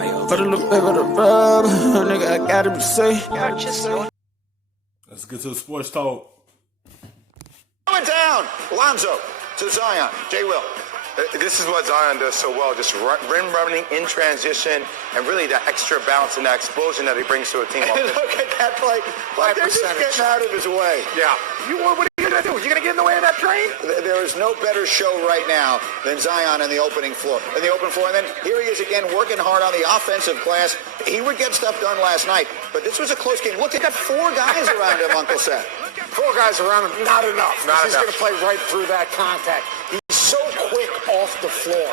Put a little bit of the rub, nigga, I gotta be safe. Let's get to the sports talk. Going down, Lonzo to Zion, J. Will. This is what Zion does so well, just rim running in transition and really that extra bounce and that explosion that he brings to a team. Look at that play. Like they're just getting out of his way. Yeah. What are you going to do? You going to get in the way of that train? There is no better show right now than Zion in the open floor. And then here he is again working hard on the offensive glass. He would get stuff done last night, but this was a close game. Look, they got 4 guys around him, Uncle Seth. 4 guys around him, not enough. He's going to play right through that contact. He's so quick off the floor.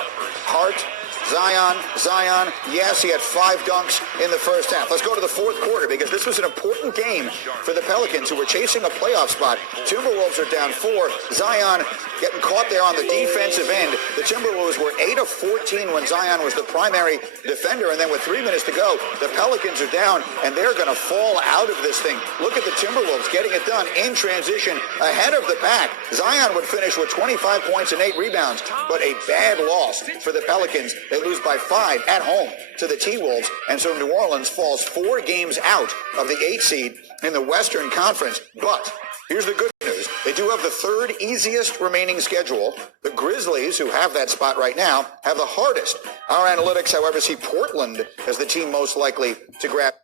Hart, Zion, yes, he had 5 dunks in the first half. Let's go to the fourth quarter because this was an important game for the Pelicans who were chasing a playoff spot. Timberwolves are down 4. Zion getting caught there on the defensive end. The Timberwolves were 8 of 14 when Zion was the primary defender, and then with 3 minutes to go, the Pelicans are down, and they're going to fall out of this thing. Look at the Timberwolves getting it done in transition ahead of the pack. Zion would finish with 25 points and 8 rebounds, but a bad loss for the Pelicans. They lose by 5 at home to the T-Wolves, and so New Orleans falls 4 games out of the 8 seed in the Western Conference. But here's the good news. They do have the 3rd easiest remaining schedule. The Grizzlies, who have that spot right now, have the hardest. Our analytics, however, see Portland as the team most likely to grab.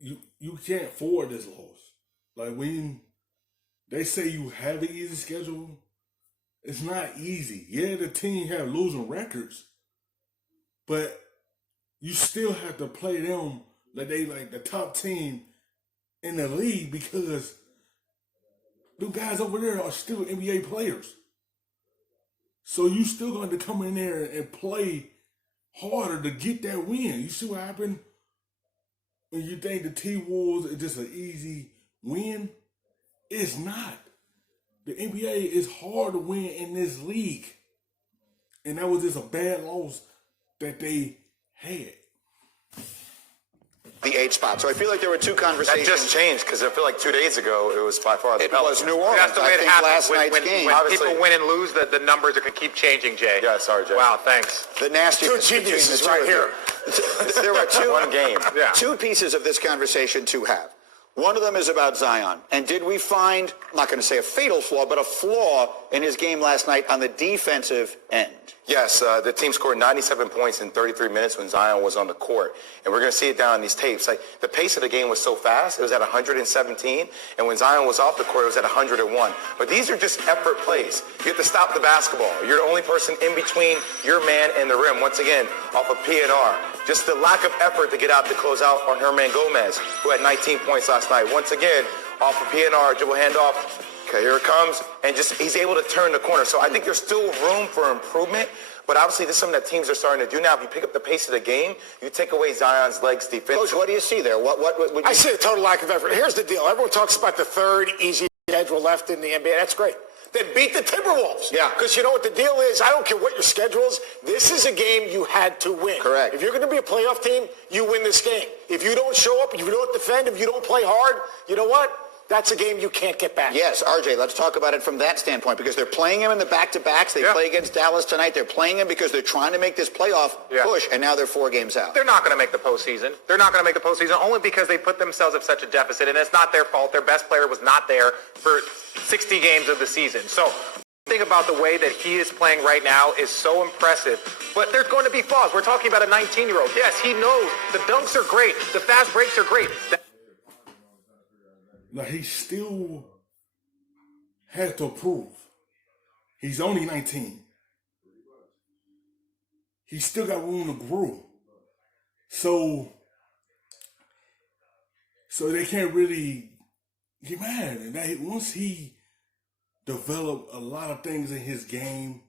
You can't afford this loss. Like when they say you have the easy schedule, it's not easy. Yeah, the team have losing records, but you still have to play them like they like the top team in the league because the guys over there are still NBA players. So you still going to come in there and play harder to get that win. You see what happened when you think the T-Wolves is just an easy win? It's not. The NBA is hard to win in this league. And that was just a bad loss that they had. The 8 spot. So I feel like there were 2 conversations. That just changed because I feel like 2 days ago it was by far the Pelicans. It was New Orleans. That's the way I think last night's game. When people win and lose, the numbers are going to keep changing, Jay. Yeah, sorry, Jay. Wow, thanks. The nastiness 2 geniuses right here. There were 2 one game. Yeah. 2 pieces of this conversation to have. One of them is about Zion. And did we find, I'm not going to say a fatal flaw, but a flaw in his game last night on the defensive end? Yes, the team scored 97 points in 33 minutes when Zion was on the court. And we're going to see it down in these tapes. Like, the pace of the game was so fast. It was at 117. And when Zion was off the court, it was at 101. But these are just effort plays. You have to stop the basketball. You're the only person in between your man and the rim. Once again, off of PNR. Just the lack of effort to get out to close out on Herman Gomez, who had 19 points last night. Once again, off of PNR, dribble handoff. Okay, here it comes. And just he's able to turn the corner. So I think there's still room for improvement. But obviously, this is something that teams are starting to do now. If you pick up the pace of the game, you take away Zion's legs defensively. Coach, what do you see there? What would you... I see a total lack of effort. Here's the deal. Everyone talks about the 3rd easy schedule left in the NBA. That's great. Then beat the Timberwolves. Yeah. Because you know what the deal is? I don't care what your schedule is. This is a game you had to win. Correct. If you're going to be a playoff team, you win this game. If you don't show up, if you don't defend, if you don't play hard, you know what? That's a game you can't get back. Yes, RJ, let's talk about it from that standpoint because they're playing him in the back-to-backs. They play against Dallas tonight. They're playing him because they're trying to make this playoff push, and now they're 4 games out. They're not going to make the postseason. They're not going to make the postseason only because they put themselves at such a deficit, and it's not their fault. Their best player was not there for 60 games of the season. So the thing about the way that he is playing right now is so impressive. But there's going to be flaws. We're talking about a 19-year-old. Yes, he knows. The dunks are great. The fast breaks are great. Like, he still had to prove. He's only 19. He still got room to grow. So they can't really get mad. And once he developed a lot of things in his game,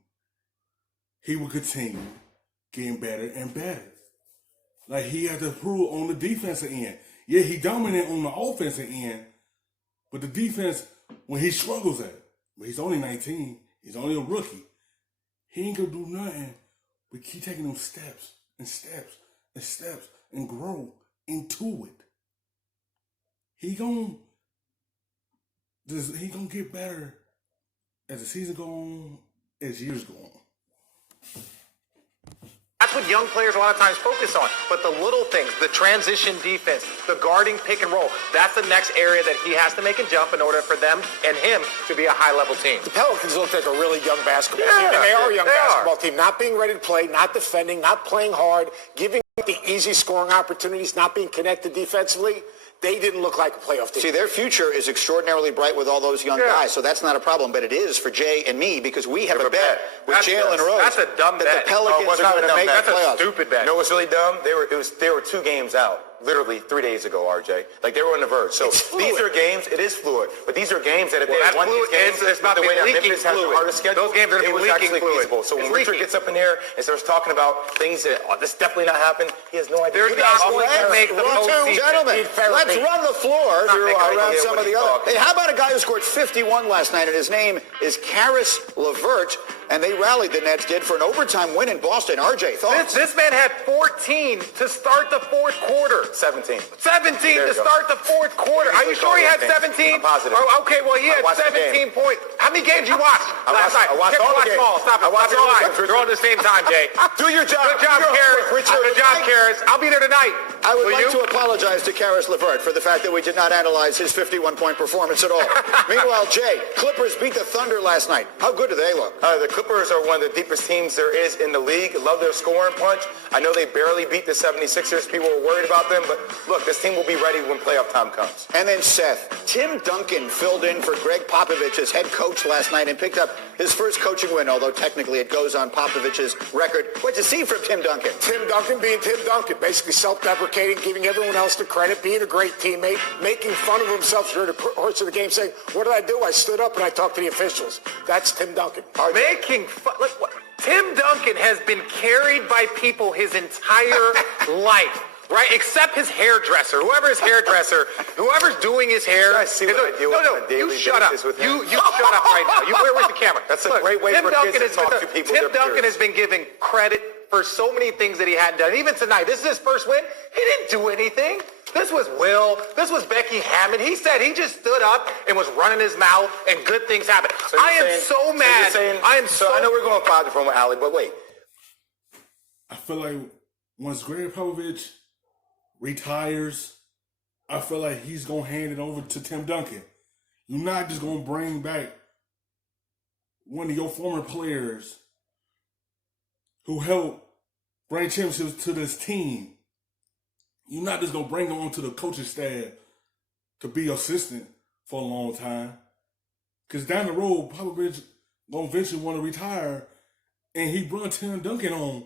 he will continue getting better and better. Like, he had to prove on the defensive end. Yeah, he dominated on the offensive end, but the defense, when he struggles at it, but he's only 19, he's only a rookie, he ain't gonna do nothing but keep taking those steps and steps and steps and grow into it. He gonna get better as the season go on, as years go on. That's what what young players a lot of times focus on. But the little things, the transition defense, the guarding pick and roll, that's the next area that he has to make a jump in order for them and him to be a high-level team. The Pelicans look like a really young basketball team, and they are a young basketball team. Not being ready to play, not defending, not playing hard, giving up the easy scoring opportunities, not being connected defensively. They didn't look like a playoff team. See, their future is extraordinarily bright with all those young guys, so that's not a problem. But it is for Jay and me because we have a bet with Jalen Rose. That's a dumb bet. That the Pelicans are going to make the playoffs. That's a stupid bet. You know what's really dumb? They were 2 games out. Literally 3 days ago, RJ. Like, they were on the verge. So these are games, it is fluid, but these are games that if they had won these games, it's about the way that Memphis has the fluid. hardest schedule, Those games are going to be leaking fluid. Feasible. So when Richard gets up in there and starts talking about things that, this definitely not happened, he has no idea. They're not going to make the postseason. Gentlemen, let's run the floor around some of the other. Hey, how about a guy who scored 51 last night, and his name is Caris LeVert, and they rallied, the Nets did, for an overtime win in Boston. RJ, thoughts? This man had 14 to start the fourth quarter. 17 to start the fourth quarter. Are you sure he had 17? I'm positive. Oh, okay, well, he had 17 points. How many games you watched last night? I watched all the games. Stop it. I watched all the games. They're all at the same time, Jay. Do your job. Good job, Karis. Good job, Karis. I'll be there tonight. I would like to apologize to Caris LeVert for the fact that we did not analyze his 51-point performance at all. Meanwhile, Jay, Clippers beat the Thunder last night. How good do they look? The Clippers are one of the deepest teams there is in the league. Love their scoring punch. I know they barely beat the 76ers. People were worried about them, but look, this team will be ready when playoff time comes. And then Seth, Tim Duncan filled in for Greg Popovich as head coach last night and picked up his first coaching win, although technically it goes on Popovich's record. What'd you see from Tim Duncan? Tim Duncan being Tim Duncan, basically self-deprecating, giving everyone else the credit, being a great teammate, making fun of himself during the course of the game, saying, what did I do? I stood up and I talked to the officials. That's Tim Duncan. Making fun. Look, Tim Duncan has been carried by people his entire life. Right, except his hairdresser, whoever's doing his hair. I see what I deal with on a daily shut up. basis with him. You shut up right now. Where's the camera? That's a great way for kids to talk to people. Tim Duncan has been given credit for so many things that he hadn't done. Even tonight, this is his first win. He didn't do anything. This was Will. This was Becky Hammond. He said he just stood up and was running his mouth, and good things happened. So I am so mad. I know we're going 5 different with Allie, but wait. I feel like once Greg Popovich retires, I feel like he's going to hand it over to Tim Duncan. You're not just going to bring back one of your former players who helped bring championships to this team. You're not just going to bring them onto the coaching staff to be assistant for a long time. Because down the road, Popovich going to eventually want to retire, and he brought Tim Duncan on.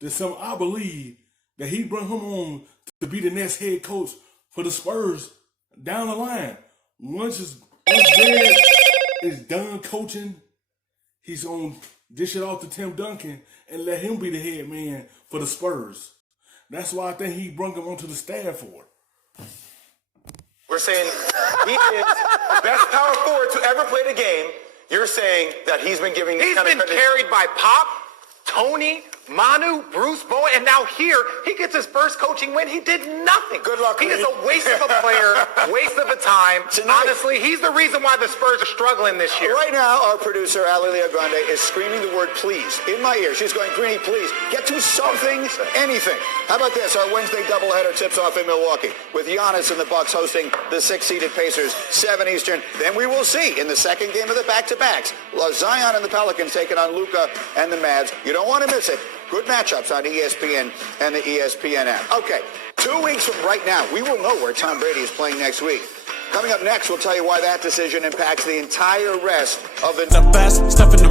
There's something I believe that he brought him on to be the next head coach for the Spurs down the line. Once Jed is done coaching, he's going to dish it off to Tim Duncan and let him be the head man for the Spurs. That's why I think he brought him onto the staff for it. We're saying he is the best power forward to ever play the game. You're saying that he's been giving this kind of credit. He's been carried by Pop, Tony, Manu, Bruce Bowen, and now here, he gets his first coaching win. He did nothing. Good luck, He is a waste of a player, waste of a time. Honestly, he's the reason why the Spurs are struggling this year. Right now, our producer, Alilia Grande, is screaming the word please in my ear. She's going, Greeny, please, get to something, anything. How about this? Our Wednesday doubleheader tips off in Milwaukee with Giannis and the Bucks hosting the 6-seeded Pacers, 7 Eastern. Then we will see in the second game of the back-to-backs, Zion and the Pelicans taking on Luka and the Mavs. You don't want to miss it. Good matchups on ESPN and the ESPN app. Okay, 2 weeks from right now, we will know where Tom Brady is playing next week. Coming up next, we'll tell you why that decision impacts the entire rest of the best stuff in the